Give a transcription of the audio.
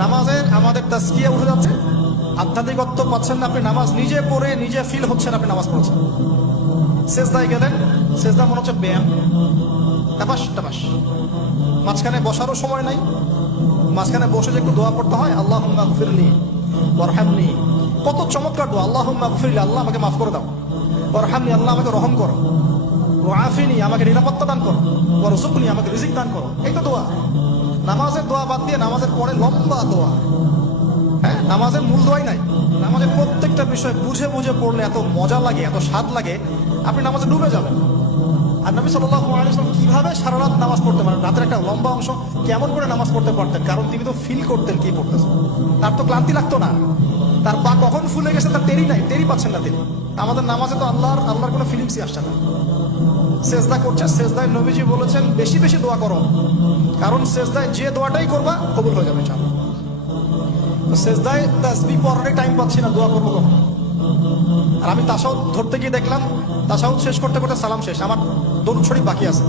নামাজের আমাদের তাসকিয়া উঠে যাচ্ছে, আধ্যাত্মিকত্ব পাচ্ছেন না, আপনি নামাজ নিজে পড়ে নিজে ফিল হচ্ছেন আপনি নামাজ পড়ছেন। সেজদায় গেলেন, সেজদা মনে হচ্ছে ব্যায়াম, টাপাস টাপাস। মাঝখানে বসারও সময় নাই, মাঝখানে বসে যে একটু দোয়া পড়তে হয়, আল্লাহুম্মা গফিরলি ওয়ারহামনি, কত চমৎকার দোয়া। আল্লাহুম্মা গফিরলি, আল্লাহ আমাকে মাফ করে দাও, ওয়ারহামনি, আল্লাহ আমাকে রহম করো, ওয়াফিনি, আমাকে নিরাপত্তা দান করো, ওয়ারযুকনি, আমাকে রিজিক দান করো। এই তো দোয়া। নামাজের দোয়া বাদ দিয়ে নামাজের পরে লম্বা দোয়া। হ্যাঁ, নামাজের মূল দোয়াই নাই। নামাজের প্রত্যেকটা বিষয় বুঝে বুঝে পড়লে এত মজা লাগে, এত স্বাদ লাগে, আপনি নামাজে ডুবে যাবেন। আর নবী সাল্লাল্লাহু আলাইহি ওয়াসাল্লাম কিভাবে সারা রাত নামাজ পড়তে পারেন, রাতের একটা লম্বা অংশ কেমন করে নামাজ পড়তে পারতেন? কারণ তিনি তো ফিল করতেন কি পড়তেছেন, তার তো ক্লান্তি লাগতো না। তার পা কখন ফুলে গেছে তার টেরি নাই, টেরি পাচ্ছেন না তিনি। আমাদের নামাজে তো আল্লাহর কোনো ফিলিংসই আসছে না। সেজদা করছে, সেজদায় নবীজি বলেছেন বেশি বেশি দোয়া করো, কারণ সেজদায় যে দোয়াটাই করবা কবুল হয়ে যাবে ইনশাআল্লাহ। সেজদায় তাসবিহ পড়ার টাইম পাচ্ছি না, দোয়া করবো কখন? আর আমি তাশাহুদ ধরতে গিয়ে দেখলাম তাশাহুদ শেষ করতে করতে সালাম শেষ, আমার দরুদ শরীফ বাকি আছে।